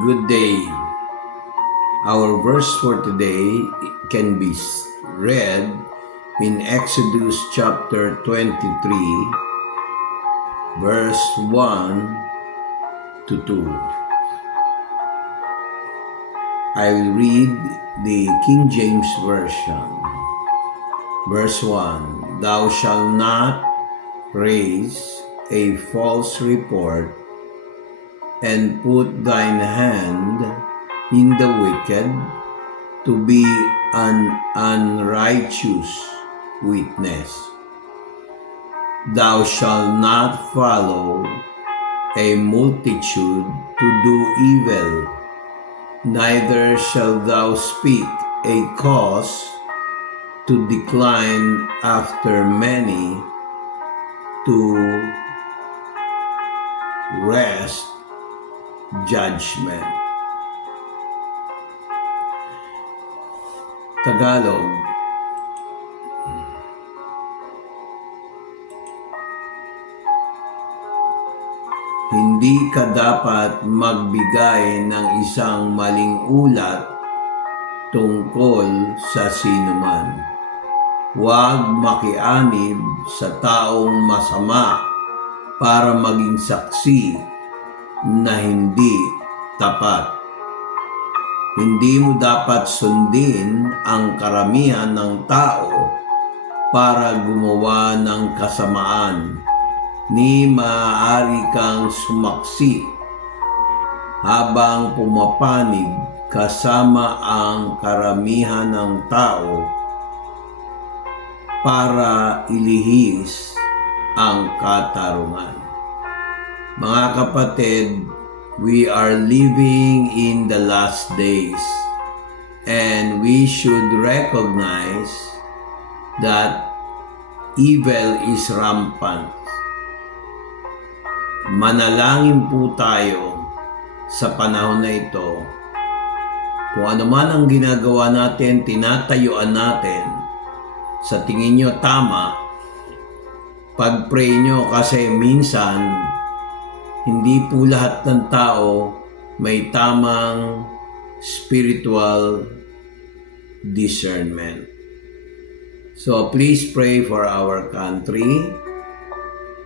Good day. Our verse for today can be read in Exodus chapter 23, verse 1 to 2. I will read the King James Version. Verse 1, Thou shalt not raise a false report and put thine hand in the wicked to be an unrighteous witness. Thou shalt not follow a multitude to do evil, neither shalt thou speak a cause to decline after many to wrest judgment. Tagalog. Hindi ka dapat magbigay ng isang maling ulat tungkol sa sinuman. Huwag makianib sa taong masama para maging saksi na hindi tapat. Hindi mo dapat sundin ang karamihan ng tao para gumawa ng kasamaan, ni maaari kang sumaksi habang pumapanig kasama ang karamihan ng tao para ilihis ang katarungan. Mga kapatid, we are living in the last days, and we should recognize that evil is rampant. Manalangin po tayo sa panahon na ito. Kung ano man ang ginagawa natin, tinatayuan natin, sa tingin nyo tama, pag-pray nyo kasi minsan, hindi po lahat ng tao may tamang spiritual discernment. So please pray for our country.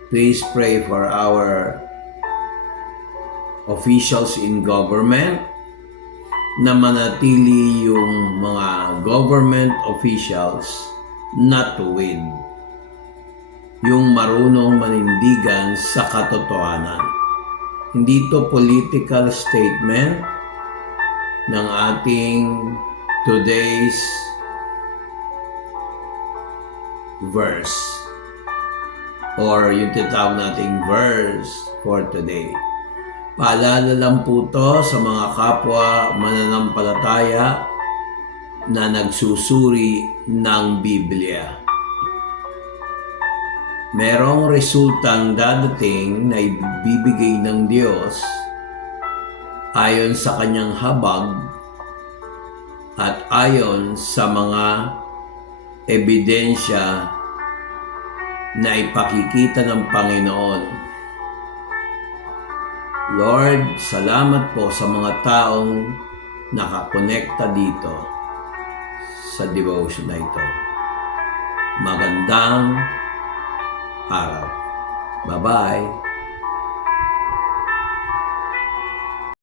Please pray for our officials in government na manatili yung mga government officials na tuwid. Yung marunong manindigan sa katotohanan. Hindi ito political statement ng ating today's verse or yung tinatawag nating verse for today. Paalala lang po ito sa mga kapwa mananampalataya na nagsusuri ng Biblia. Merong resultang dadating na ibibigay ng Diyos ayon sa kanyang habag at ayon sa mga ebidensya na ipakikita ng Panginoon. Lord, salamat po sa mga taong nakakonekta dito sa devotion na ito. Magandang araw. Bye-bye.